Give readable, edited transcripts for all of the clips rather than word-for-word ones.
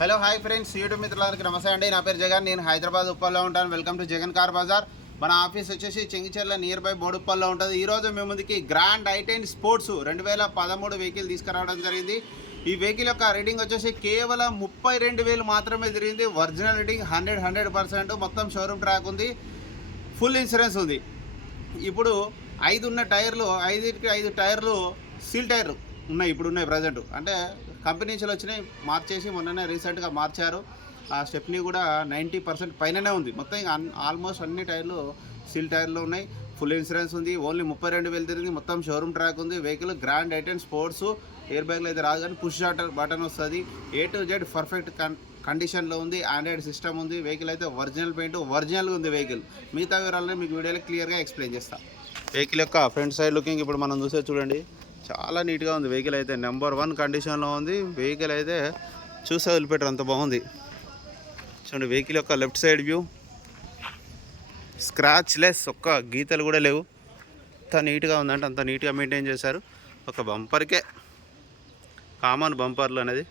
Hello hi friends, YouTube మిత్రులందరికీ నమస్తే అండి. నా పేరు జగన్, నేను హైదరాబాద్ ఉప్పల్లో ఉంటాను. Welcome to Jagan Car Bazar. మన ఆఫీస్ వచ్చేసి చెంగిచెర్ల నియర్ బై బోడుప్పల్లో ఉంటుంది. ఈరోజు మేము ముందుకి గ్రాండ్ i10 స్పోర్ట్స్ 2013 వెహికల్ తీసుకురావడం జరిగింది. ఈ వెహికల్ యొక్క రీడింగ్ వచ్చేసి కేవలం 32,000 మాత్రమే తిరిగింది. Original reading 100%. మొత్తం షోరూమ్ ట్రాక్ ఉంది, ఫుల్ ఇన్సూరెన్స్ ఉంది. ఇప్పుడు 5 ఉన్న టైర్లు, 5 టైర్లు సీల్ టైర్లు ఉన్నాయి. ఇప్పుడు ఉన్నాయి ప్రజెంట్, అంటే కంపెనీ నుంచి వచ్చినాయి, మార్చేసి మొన్ననే రీసెంట్గా మార్చారు. ఆ స్టెప్నీ కూడా 90% పైననే ఉంది. మొత్తం ఆల్మోస్ట్ అన్ని టైర్లు సీల్ టైర్లు ఉన్నాయి. ఫుల్ ఇన్సూరెన్స్ ఉంది. ఓన్లీ 32,000 తిరిగింది. మొత్తం షోరూమ్ ట్రాక్ ఉంది. Vehicle grand i10 sports. Air బ్యాగ్లో అయితే రాదు, కానీ పుష్ బటన్ వస్తుంది. A to Z పర్ఫెక్ట్ కండిషన్లో ఉంది. ఆండ్రాయిడ్ సిస్టమ్ ఉంది. వెహికల్ అయితే ఒరిజినల్ పెయింట్, ఒరిజినల్గా ఉంది వెహికల్. మిగతా వివరాలని మీకు వీడియోలో క్లియర్గా ఎక్స్ప్లెయిన్ చేస్తాను. వెహికల్ యొక్క ఫ్రంట్ సైడ్ లుకింగ్ ఇప్పుడు మనం చూసే చూడండి, చాలా నీట్గా ఉంది. వెహికల్ అయితే నెంబర్ 1 కండిషన్లో ఉంది. వెహికల్ అయితే చూసే వదిలిపెట్టరు, అంత బాగుంది. చూడండి వెహికల్ యొక్క left side view, scratch less, ఒక్క గీతలు కూడా లేవు. అంత నీట్గా ఉందంటే అంత నీట్గా మెయింటైన్ చేశారు. ఒక బంపర్కే కామన్ బంపర్లు అనేది.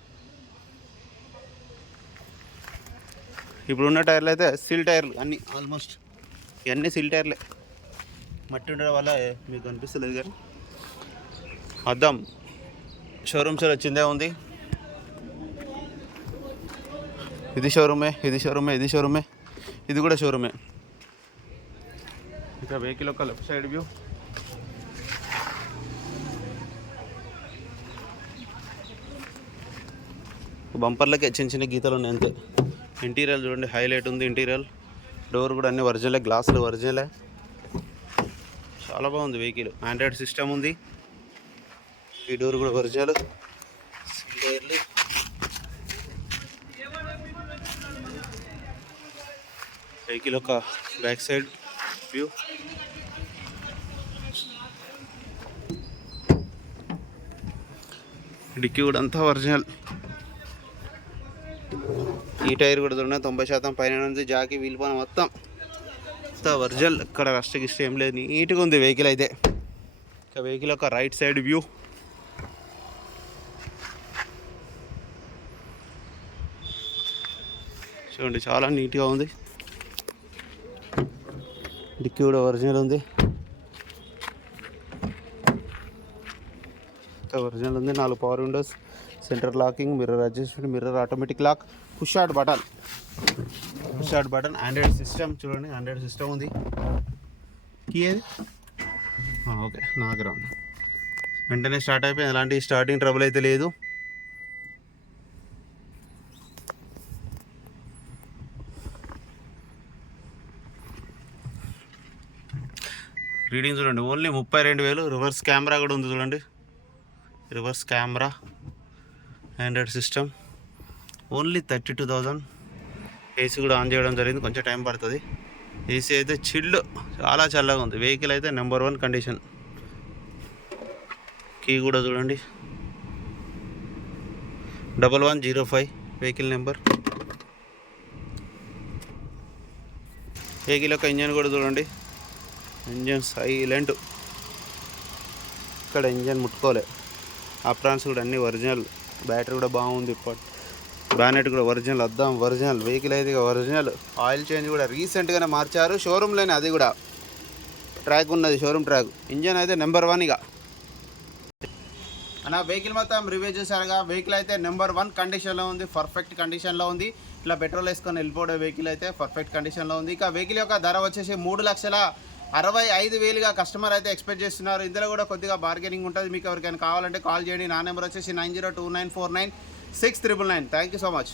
ఇప్పుడున్న టైర్లు అయితే సీల్ టైర్లు అన్నీ, ఆల్మోస్ట్ ఇవన్నీ సీల్ టైర్లే. మట్టి ఉండడం వల్ల మీకు అనిపిస్తలేదు, కానీ అద్దం షోరూమ్ సైడ్ వచ్చిందే ఉంది. ఇది షోరూమే, ఇది షోరూమే, ఇది షోరూమే, ఇది కూడా షోరూమే. ఇక వెహికల్ యొక్క లెఫ్ట్ సైడ్ వ్యూ, బంపర్లకే చిన్న చిన్న గీతలు ఉన్నాయి అంతే. ఇంటీరియర్ చూడండి, హైలైట్ ఉంది ఇంటీరియర్. డోర్ కూడా అన్ని ఒరిజినలే, గ్లాసులు ఒరిజినలే. చాలా బాగుంది వెహికల్. ఆండ్రాయిడ్ సిస్టమ్ ఉంది. ఈ డోర్ కూడా ఒరిజినల్. వెహికల్ యొక్క బ్యాక్ సైడ్ వ్యూ, డిక్కీ కూడా అంతా ఒరిజినల్. ఈ టైర్ కూడా చూడండి 90% పైన ఉంది. జాకీ వీల్ పైన మొత్తం అంతా ఒరిజినల్. ఇక్కడ రస్ట్ గిస్ట్ ఏం లేదు, నీట్గా ఉంది వెహికల్ అయితే. ఇక వెహికల్ యొక్క రైట్ సైడ్ వ్యూ, చూడండి చాలా నీట్గా ఉంది. డిక్కీ కూడా ఒరిజినల్ ఉంది, ఒరిజినల్ ఉంది. 4 power windows, centre locking, mirror adjustment, mirror automatic lock, push start button, android system. చూడండి ఆండ్రాయిడ్ సిస్టమ్ ఉంది. కీ ఏది? ఓకే, నాకు రా వెంటనే స్టార్ట్ అయిపోయింది. ఎలాంటి స్టార్టింగ్ ట్రబుల్ అయితే లేదు. రీడింగ్ చూడండి, ఓన్లీ 32,000. రివర్స్ కెమెరా కూడా ఉంది చూడండి, reverse camera, Android system. Only 32,000. AC కూడా ఆన్ చేయడం జరిగింది, కొంచెం టైం పడుతుంది. ఏసీ అయితే చిల్డ్, చాలా చల్లగా ఉంది. వెహికల్ అయితే నెంబర్ 1 కండిషన్. కీ కూడా చూడండి, 1105 వెహికల్ నెంబర్. వెహికల్ యొక్క ఇంజన్ కూడా చూడండి, ఇంజన్ సైలెంట్. ఇక్కడ ఇంజన్ ముట్టుకోలే. అప్రాన్స్ కూడా అన్నీ ఒరిజినల్. బ్యాటరీ కూడా బాగుంది. బ్యానెట్ కూడా ఒరిజినల్, అద్దం ఒరిజినల్. వెహికల్ అయితే ఒరిజినల్. ఆయిల్ చేంజ్ కూడా రీసెంట్గానే మార్చారు షోరూమ్లోనే, అది కూడా ట్రాక్ ఉన్నది, షోరూమ్ ట్రాక్. ఇంజన్ అయితే నెంబర్ 1. ఇక అన్న వెహికల్ మొత్తం రివ్యూ చూసారుగా. వెహికల్ అయితే నెంబర్ 1 కండిషన్లో ఉంది, పర్ఫెక్ట్ కండిషన్లో ఉంది. ఇట్లా పెట్రోల్ వేసుకొని వెళ్ళిపోవడం వెహికల్ అయితే పర్ఫెక్ట్ కండిషన్లో ఉంది. ఇక వెహికల్ యొక్క ధర వచ్చేసి 3,65,000గా కస్టమర్ అయితే ఎక్స్పెక్ట్ చేస్తున్నారు. ఇందులో కూడా కొద్దిగా బార్గెనింగ్ ఉంటుంది. మీకు ఎవరికైనా కావాలంటే కాల్ చేయండి. నా నెంబర్ వచ్చేసి 9029496999. Thank you so much.